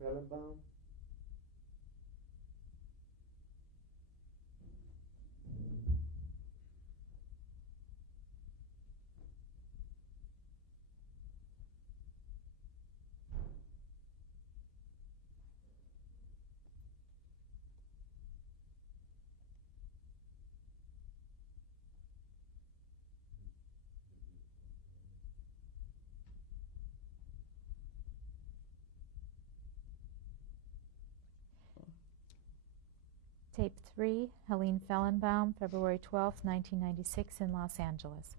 Fellenbaum. Tape 3, Helene Fellenbaum, February 12, 1996, in Los Angeles.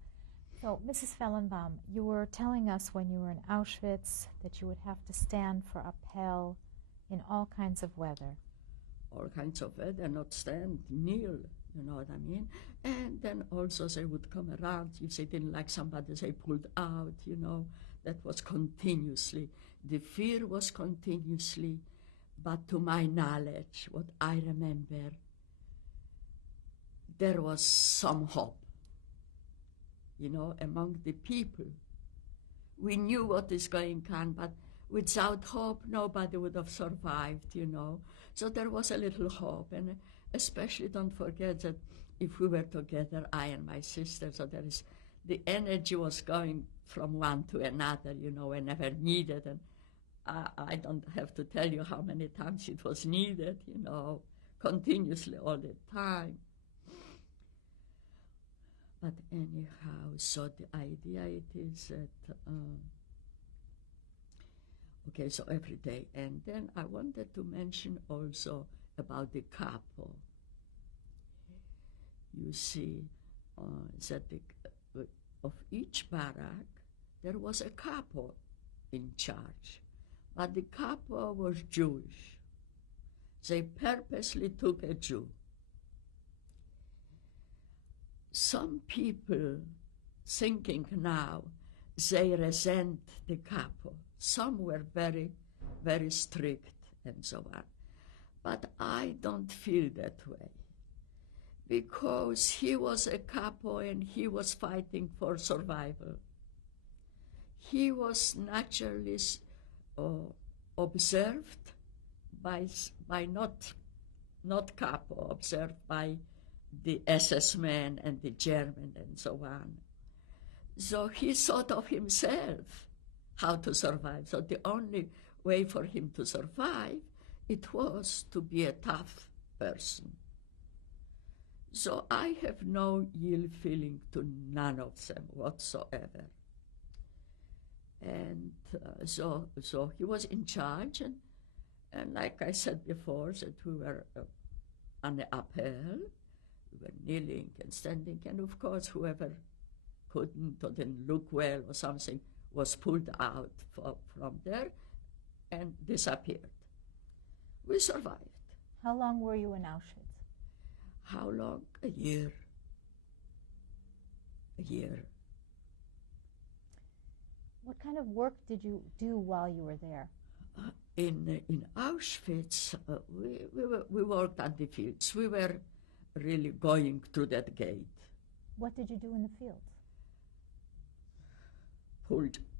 So, Mrs. Fellenbaum, you were telling us when you were in Auschwitz that you would have to stand for a pail in all kinds of weather. All kinds of weather, not stand, kneel, you know what I mean? And then also they would come around, if they didn't like somebody, they pulled out, you know. That was continuously. The fear was continuously, but to my knowledge, what I remember, there was some hope, you know, among the people. We knew what is going on, but without hope, nobody would have survived, you know. So there was a little hope, and especially don't forget that if we were together, I and my sister, so there is, the energy was going from one to another, you know, whenever needed, and I don't have to tell you how many times it was needed, you know, continuously all the time. But anyhow, so the idea it is that, okay, so every day. And then I wanted to mention also about the capo. You see that of each barrack, there was a capo in charge. But the capo was Jewish. They purposely took a Jew. Some people thinking now they resent the capo. Some were very, very strict and so on. But I don't feel that way because he was a capo and he was fighting for survival. He was naturally observed by not capo, observed by the SS men and the German and so on. So he thought of himself how to survive. So the only way for him to survive, it was to be a tough person. So I have no ill feeling to none of them whatsoever. And so he was in charge, and like I said before, that we were on the uphill, we were kneeling and standing, and of course whoever couldn't or didn't look well or something was pulled out from there and disappeared. We survived. How long were you in Auschwitz? How long? A year. A year. What kind of work did you do while you were there? In Auschwitz, we worked at the fields. We were really going through that gate. What did you do in the fields?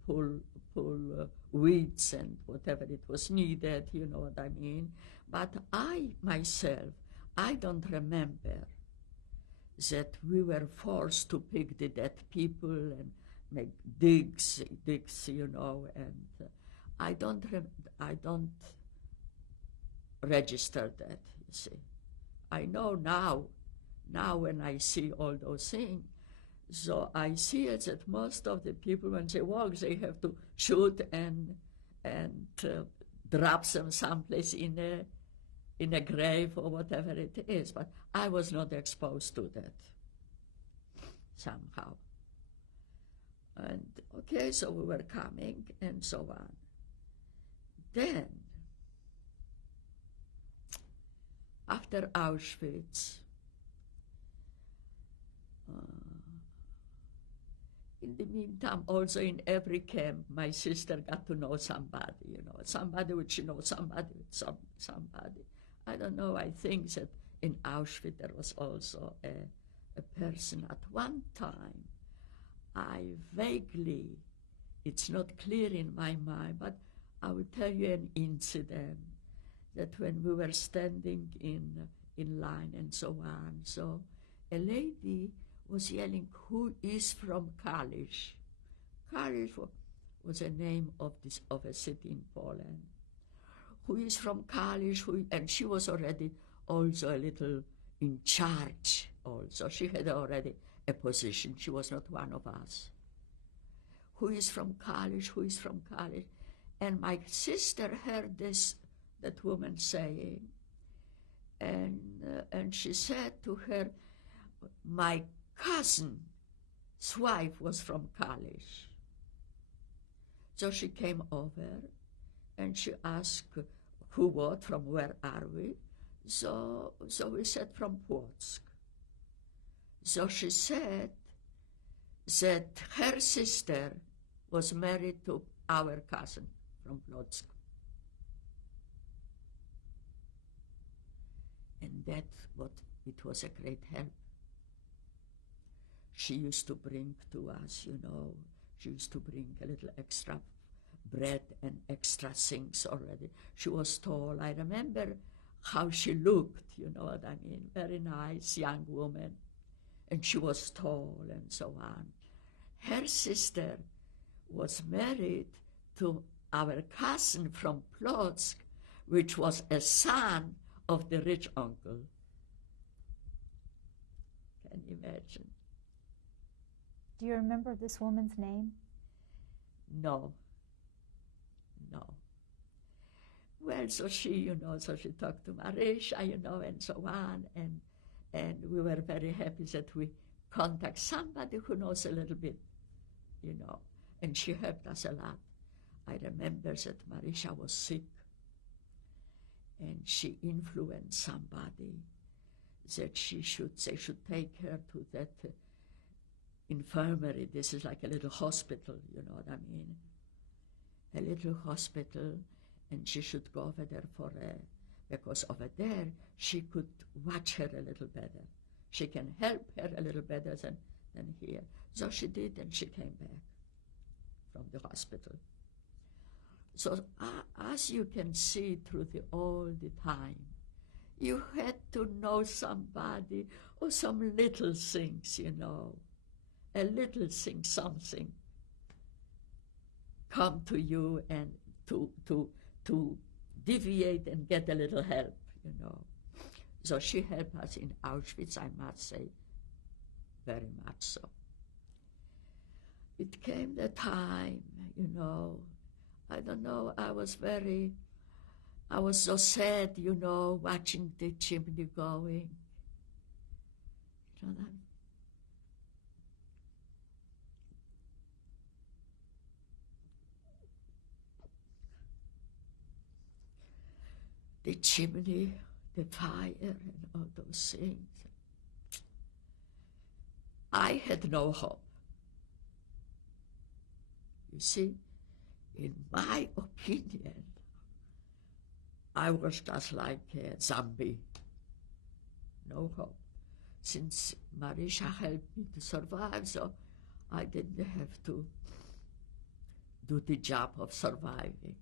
Pull weeds and whatever it was needed, you know what I mean. But I myself, I don't remember that we were forced to pick the dead people and make digs, you know, and I don't register that, you see. I know now when I see all those things, so I see it that most of the people, when they walk, they have to shoot and drop them someplace in a grave or whatever it is. But I was not exposed to that somehow. And okay, so we were coming and so on. Then, after Auschwitz, in the meantime, also in every camp, my sister got to know somebody, you know, somebody which, you know, somebody with somebody. I don't know, I think that in Auschwitz there was also a person at one time. I vaguely, it's not clear in my mind, but I will tell you an incident that when we were standing in line and so on, so a lady was yelling, "Who is from Kalisz?" Kalisz was a name of a city in Poland. Who is from Kalisz? And she was already also a little in charge also. She had already a position. She was not one of us. Who is from Kalisz? Who is from Kalisz? And my sister heard that woman saying, and she said to her, "My cousin's wife was from Kalisz." So she came over and she asked, "Who, what, from where are we?" So we said, "From Płock." So she said that her sister was married to our cousin from Płock. And it was a great help. She used to bring to us, she used to bring a little extra bread and extra things already. She was tall. I remember how she looked, you know what I mean? Very nice young woman. And she was tall and so on. Her sister was married to our cousin from Płock, which was a son of the rich uncle. Can you imagine? Do you remember this woman's name? No. Well, so she talked to Marisha, and so on, and we were very happy that we contact somebody who knows a little bit, and she helped us a lot. I remember that Marisha was sick, and she influenced somebody that they should take her to that infirmary. This is like a little hospital, you know what I mean? A little hospital, and she should go over there because over there she could watch her a little better. She can help her a little better than here. So she did, and she came back from the hospital. So as you can see through all the time, you had to know somebody or some little things, a little thing, something come to you and to deviate and get a little help, So she helped us in Auschwitz, I must say, very much so. It came the time, I don't know, I was so sad, watching the chimney going. You know that? The chimney, the fire, and all those things. I had no hope. You see, in my opinion, I was just like a zombie. No hope. Since Marisha helped me to survive, so I didn't have to do the job of surviving.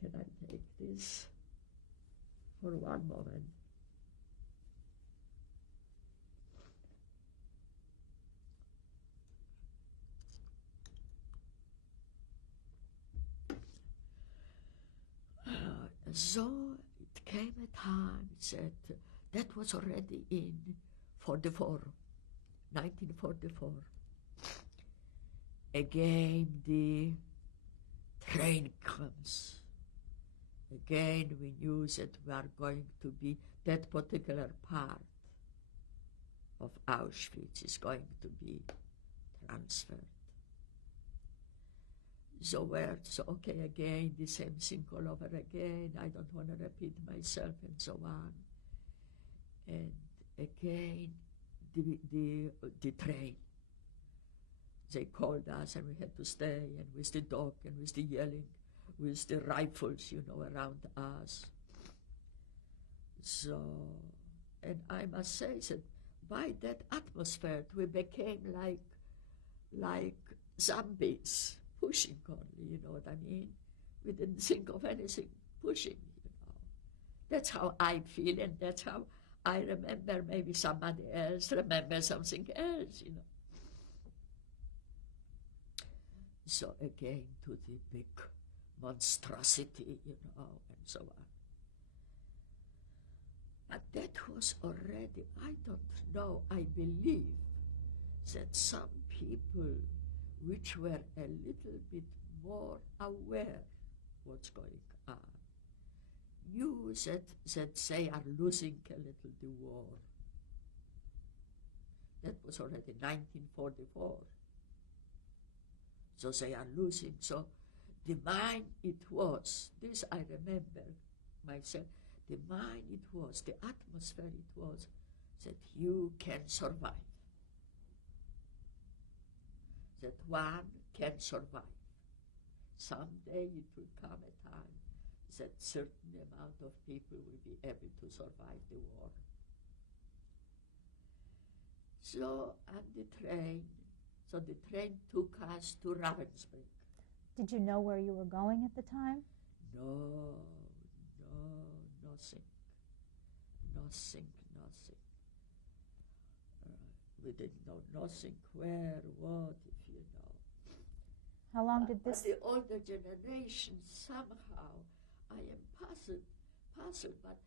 Can I take this for one moment? So it came a time that was already in 1944. Again the train comes. Again we knew that we are going to be, that particular part of Auschwitz is going to be transferred. So okay, again, the same thing all over again. I don't want to repeat myself and so on. And again, the train. They called us and we had to stay, and with the dog and with the yelling, with the rifles, around us. So, and I must say that by that atmosphere, we became like zombies, pushing only, you know what I mean? We didn't think of anything pushing, you know. That's how I feel, and that's how I remember. Maybe somebody else remembers something else, you know. So again, to the big monstrosity, you know, and so on. But that was already, I don't know, I believe that some people which were a little bit more aware what's going on knew that they are losing a little the war. That was already 1944. So they are losing. So the mine it was, this I remember myself, the mine it was, the atmosphere it was, that you can survive. That one can survive. Someday it will come a time that certain amount of people will be able to survive the war. So on the train, the train took us to Ravensbrück. Did you know where you were going at the time? No, nothing. We didn't know nothing, where, what, if you know. How long did this... But the older generation, somehow, I am puzzled, but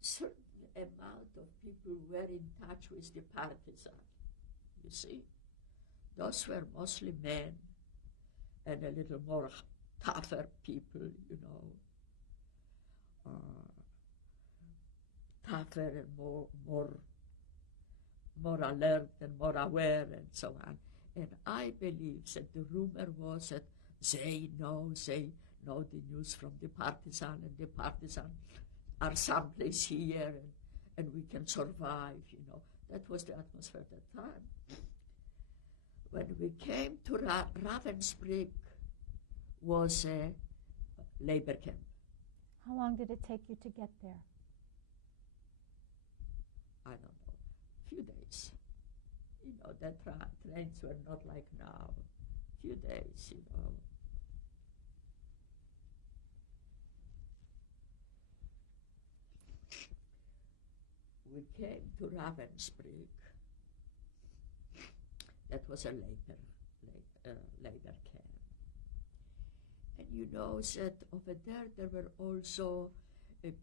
certain amount of people were in touch with the partisans, you see. Those were mostly men and a little more tougher people, you know. Tougher and more alert and more aware and so on. And I believe that the rumor was that they know the news from the partisan, and the partisan are someplace here, and we can survive, you know. That was the atmosphere at that time. When we came to Ravensbrück, was a labor camp. How long did it take you to get there? I don't know, a few days. You know, the trains were not like now. A few days, you know. We came to Ravensbrück. That was a labor camp. And you know that over there were also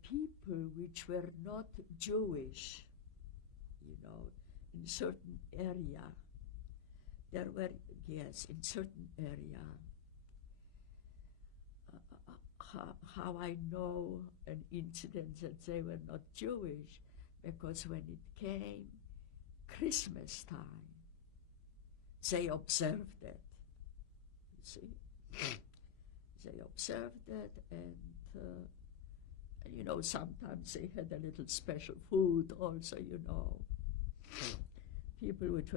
people which were not Jewish, you know, in certain area. There were, yes, in certain area. How I know an incident that they were not Jewish, because when it came Christmas time, they observed it, you see. They observed it, and you know, sometimes they had a little special food also, you know. People which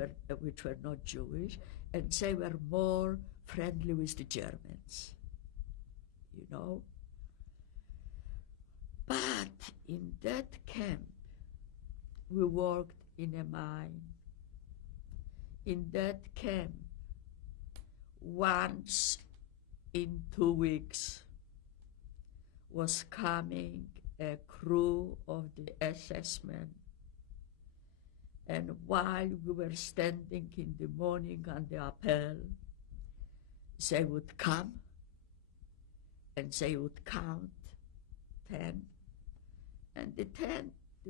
were not Jewish, and they were more friendly with the Germans, you know. But in that camp, we worked in a mine. In that camp, once in 2 weeks was coming a crew of the SS men. And while we were standing in the morning on the appel, they would come and they would count 10. And the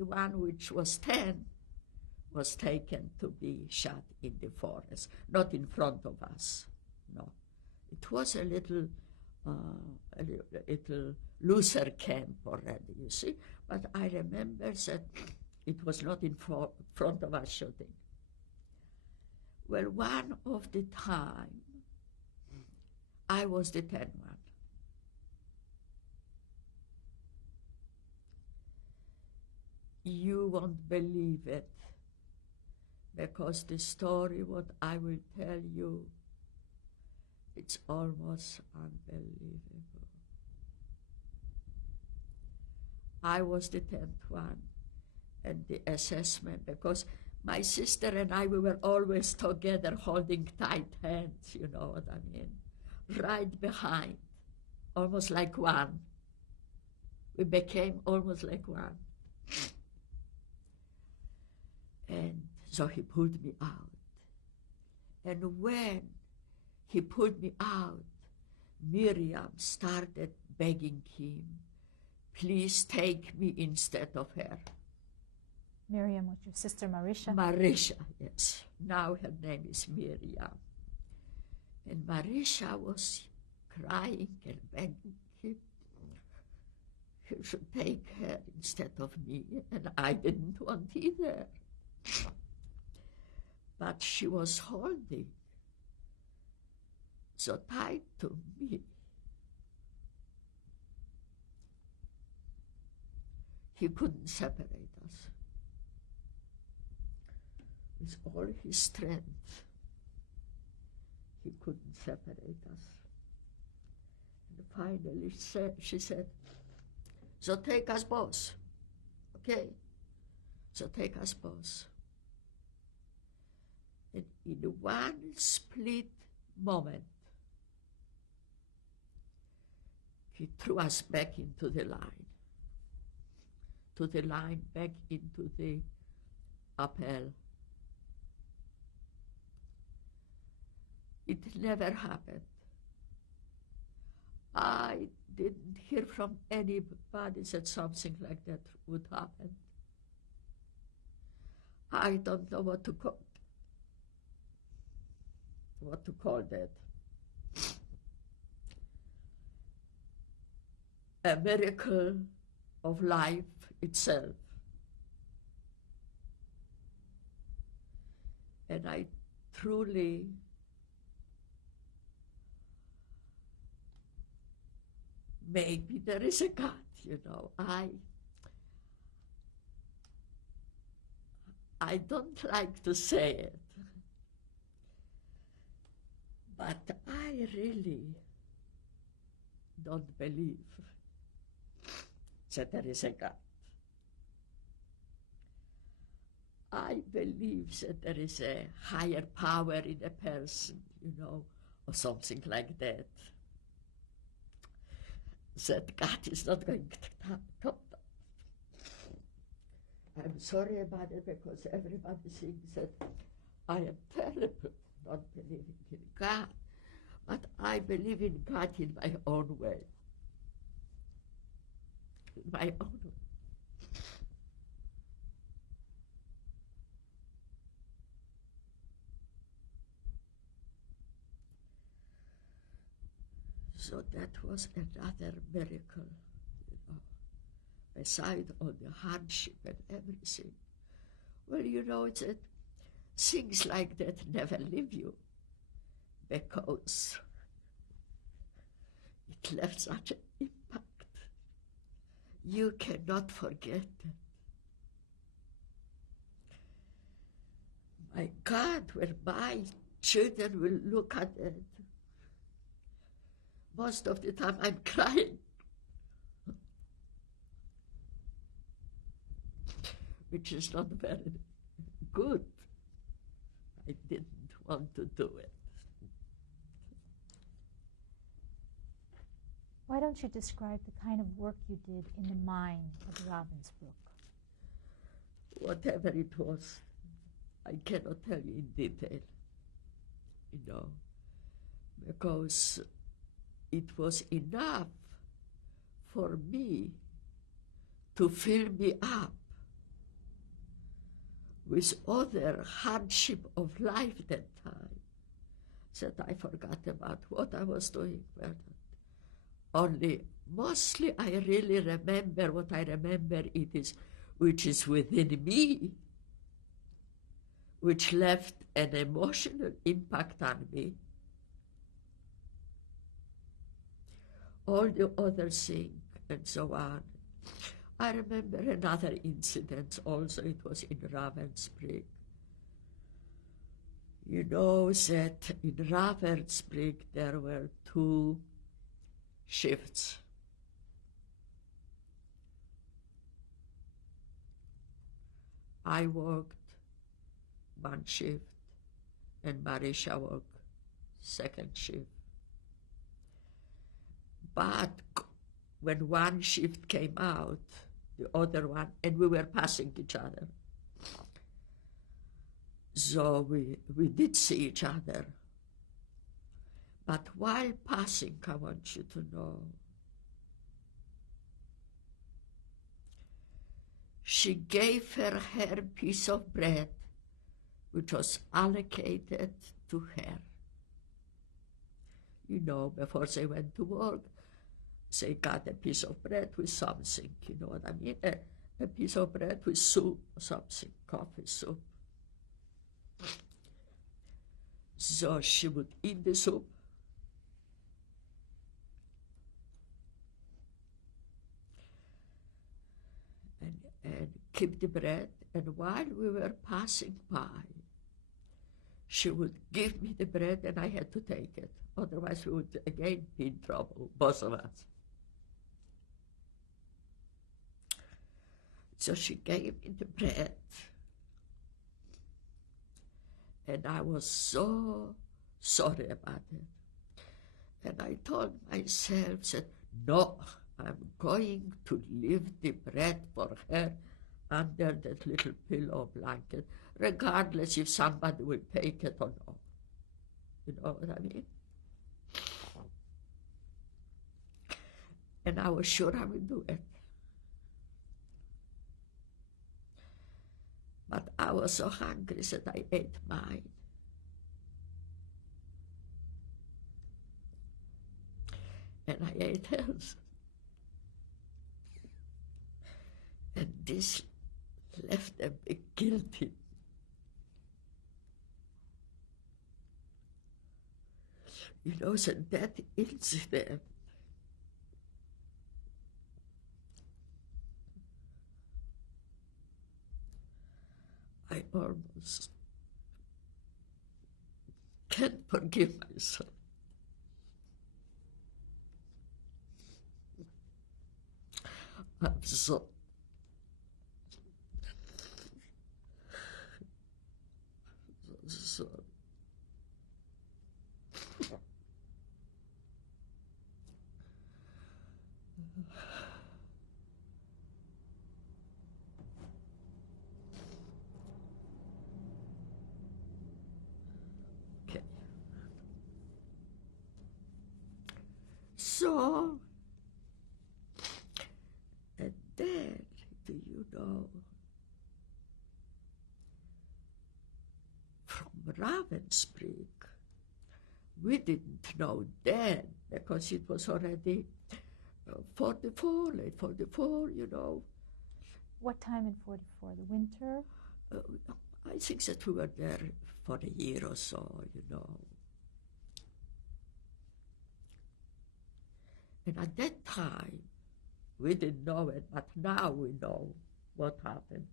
one which was 10, was taken to be shot in the forest, not in front of us, no. It was a little looser camp already, you see, but I remember that it was not in front of us shooting. Well, one of the time, I was the 10th one. You won't believe it, because the story what I will tell you, it's almost unbelievable. I was the 10th one, and the assessment, because my sister and I, we were always together holding tight hands, you know what I mean? Right behind, almost like one. We became almost like one. And so he pulled me out. And when he pulled me out, Miriam started begging him, please take me instead of her. Miriam was your sister Marisha? Marisha, yes. Now her name is Miriam. And Marisha was crying and begging him, you should take her instead of me. And I didn't want either. But she was holding so tight to me. He couldn't separate us. With all his strength, he couldn't separate us. And finally she said, so take us both, okay? So take us both. And in one split moment, he threw us back into the line, back into the appel. It never happened. I didn't hear from anybody that something like that would happen. I don't know what to call that. A miracle of life itself. And I truly maybe there is a God, you know. I don't like to say it, but I really don't believe that there is a God. I believe that there is a higher power in a person, you know, or something like that. That God is not going to come. I'm sorry about it because everybody thinks that I am terrible not believing in God. But I believe in God in my own way. In my own way. So that was another miracle, you know, beside all the hardship and everything. Well, you know, it's that things like that never leave you because it left such an impact. You cannot forget that. My God, when my children will look at it, most of the time I'm crying. Which is not very good. I didn't want to do it. Why don't you describe the kind of work you did in the mine of Ravensbrück? Whatever it was, I cannot tell you in detail, you know, because it was enough for me to fill me up with other hardship of life that time, that I forgot about what I was doing. Only mostly I really remember what I remember it is, which is within me, which left an emotional impact on me. All the other things and so on. I remember another incident also, it was in Ravensbrück. You know that in Ravensbrück there were 2 shifts. I worked one shift and Marisha worked second shift. But when one shift came out, the other one, and we were passing each other. So we did see each other. But while passing, I want you to know, she gave her piece of bread, which was allocated to her. You know, before they went to work, they got a piece of bread with something, you know what I mean? A piece of bread with soup or something, coffee soup. So she would eat the soup, and keep the bread, and while we were passing by, she would give me the bread and I had to take it. Otherwise we would again be in trouble, both of us. So she gave me the bread, and I was so sorry about it. And I told myself that, no, I'm going to leave the bread for her under that little pillow blanket, regardless if somebody will take it or not. You know what I mean? And I was sure I would do it. But I was so hungry that I ate mine. And I ate hers. And this left a big guilty. You know, so that incident I almost can't forgive myself. I'm so sorry. Okay. So, and then, do you know, from Ravensbrück, we didn't know then, because it was already 44, late 44, you know. What time in 44? The winter? I think that we were there for a year or so, you know. And at that time, we didn't know it, but now we know what happened.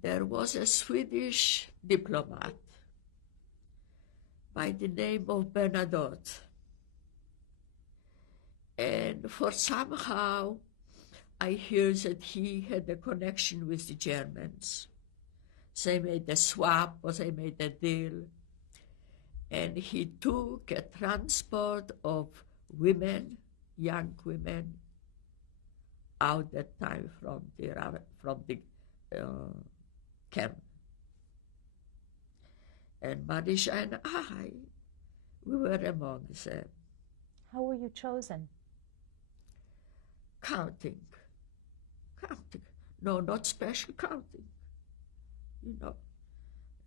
There was a Swedish diplomat by the name of Bernadotte. And for somehow, I hear that he had a connection with the Germans. They made a swap, or they made a deal. And he took a transport of women, young women, out that time from the camp. And Marisha and I, we were among them. How were you chosen? Counting. No, not special counting. You know,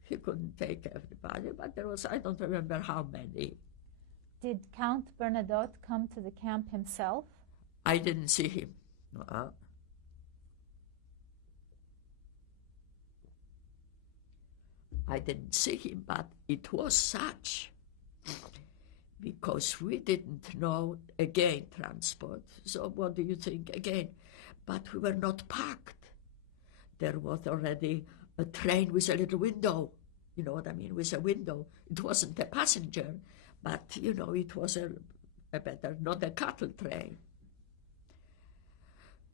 he couldn't take everybody, but there was, I don't remember how many. Did Count Bernadotte come to the camp himself? I didn't see him. I didn't see him, but it was such, because we didn't know, again, transport. So what do you think, again? But we were not packed. There was already a train with a little window, you know what I mean, with a window. It wasn't a passenger, but, you know, it was a better, not a cattle train.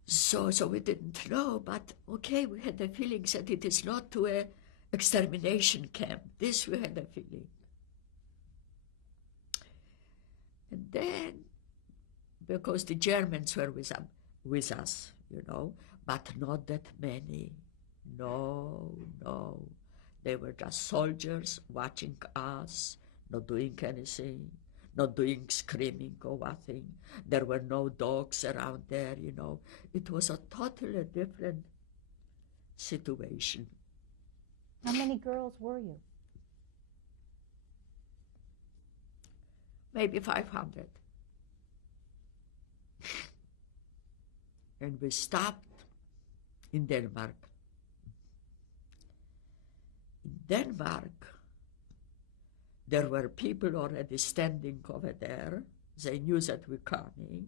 So we didn't know, but okay, we had the feeling that it is not to a extermination camp. This we had a feeling. And then, because the Germans were with us, you know, but not that many. No. They were just soldiers watching us, not doing anything, not doing screaming or nothing. There were no dogs around there, you know. It was a totally different situation. How many girls were you? Maybe 500. And we stopped in Denmark. In Denmark, there were people already standing over there. They knew that we're coming.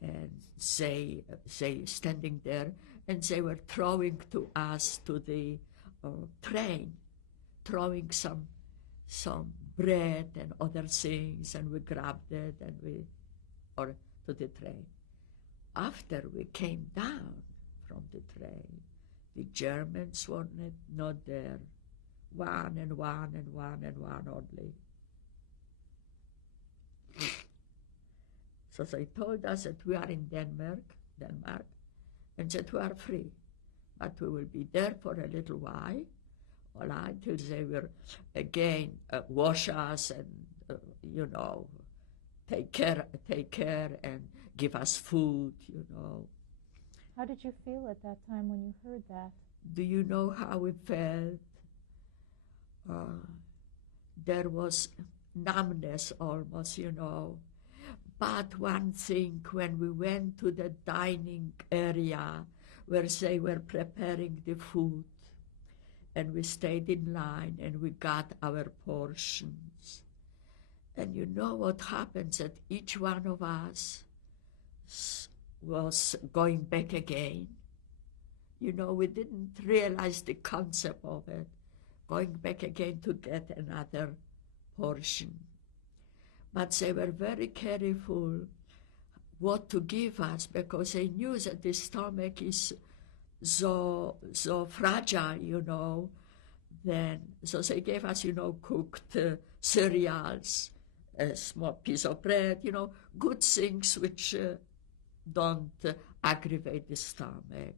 And they standing there, and they were throwing to us, to the train, throwing some bread and other things, and we grabbed it or to the train. After we came down from the train, the Germans were not there. One only. So they told us that we are in Denmark, and that we are free. But we will be there for a little while, all right, till they will again wash us and, you know, take care and give us food, you know. How did you feel at that time when you heard that? Do you know how we felt? There was numbness almost, you know. But one thing, when we went to the dining area where they were preparing the food, and we stayed in line and we got our portions, and you know what happens, that each one of us was going back again. You know, we didn't realize the concept of it, going back again to get another portion. But they were very careful what to give us, because they knew that the stomach is so fragile, you know. Then, so they gave us, you know, cooked cereals, a small piece of bread, you know, good things which don't aggravate the stomach.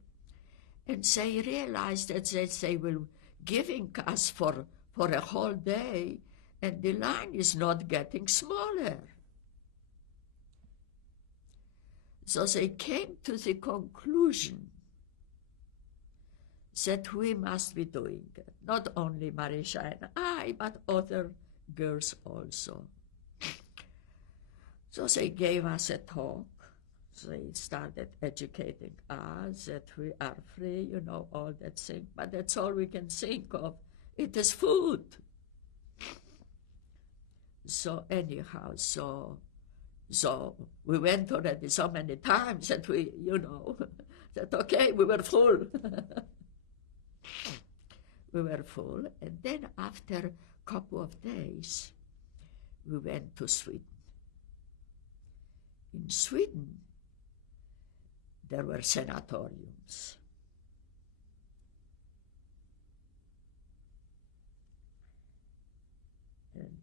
And they realized that they were giving us for a whole day, and the line is not getting smaller. So they came to the conclusion that we must be doing it. Not only Marisha and I, but other girls also. So they gave us a talk. They started educating us that we are free, you know, all that thing. But that's all we can think of. It is food. So anyhow, so we went already so many times that we, you know, that okay, we were full. We were full. And then after a couple of days, we went to Sweden. In Sweden, there were sanatoriums. And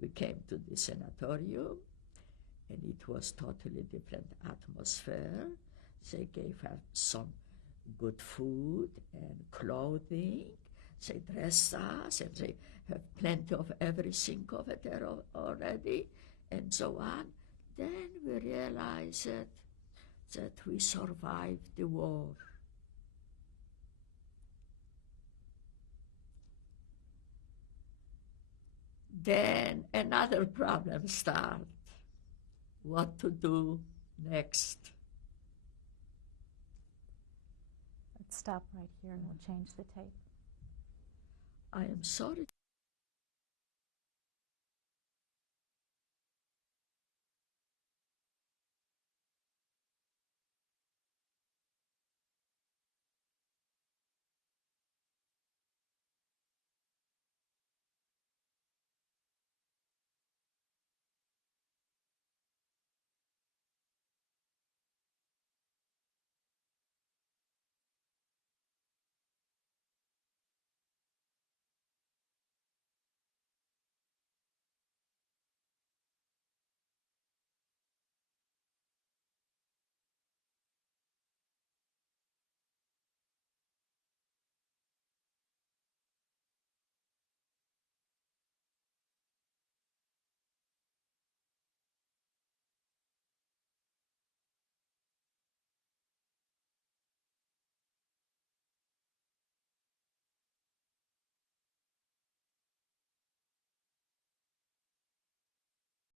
we came to the sanatorium, and it was totally different atmosphere. They gave us some good food and clothing. They dressed us, and they have plenty of everything over there already, and so on. Then we realized that we survived the war. Then another problem started. What to do next? Let's stop right here and we'll change the tape. I am sorry.